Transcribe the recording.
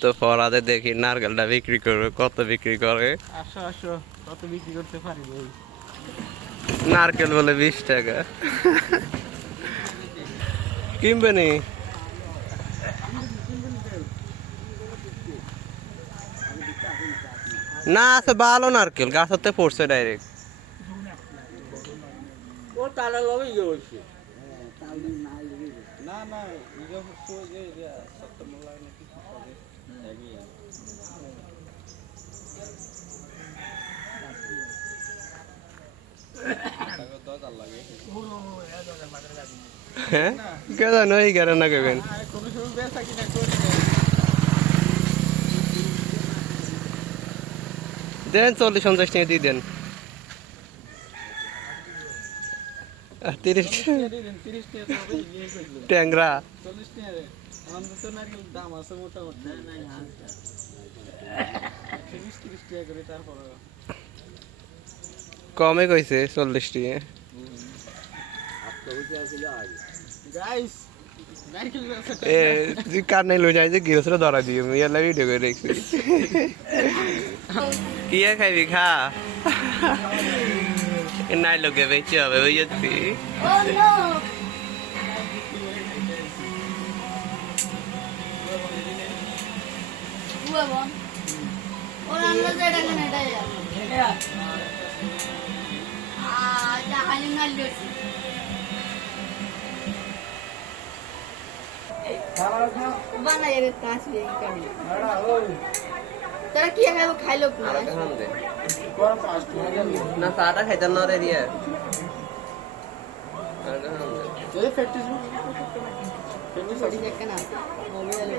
তো ফরাদে দেখি নারকেলটা বিক্রি করবে, কত বিক্রি করে? আসো আসো, কত বিক্রি করতে পারি ভাই? নারকেল বলে 20 টাকা। কিনবে নি? না আছে ভালো নারকেল, গাছ হতে পড়ছে ডাইরেক্ট। ও তারা লবে ইয়ে হইছে। না না, ইয়ে হচ্ছে যে সেপ্টেম্বর লাগে নাকি হবে একই। হ্যাঁ কে জানো এই গাড়ি না কেবেন। কোনো সময় বেচা কিনা করি না। দেন 40-50 টাকা দিয়ে দেন। 30 30 টাকা তো হবে ইয়ে কইলো। ট্যাংরা 40 টাকা রে। আমাদের তো নারকেল দাম আছে মোটামুটি। না না 30 টাকা করে তারপর। কমে কইছে 40 টাকা। গাইস নারকেল বেচা এ তুই কার নাই লই যাই যে গিরসরা ধরা দিও আমি এলা ভিডিও করে দেখছি। কি আর খাইবি খা। নাই লোকে বেঁচে হবে বুঝছি। Oh no! Buabon. Orang lo saya dengan ada ya. Ah, jangan ngalus. Bana ya tas le kami. তারা কি খাইলো খাইলো না? আরে খান দে। না সাটা খাইতাম না রে রিয়া। আরে খান দে। এই ফ্যাক্টরি সরি দেখ না মোবাইলে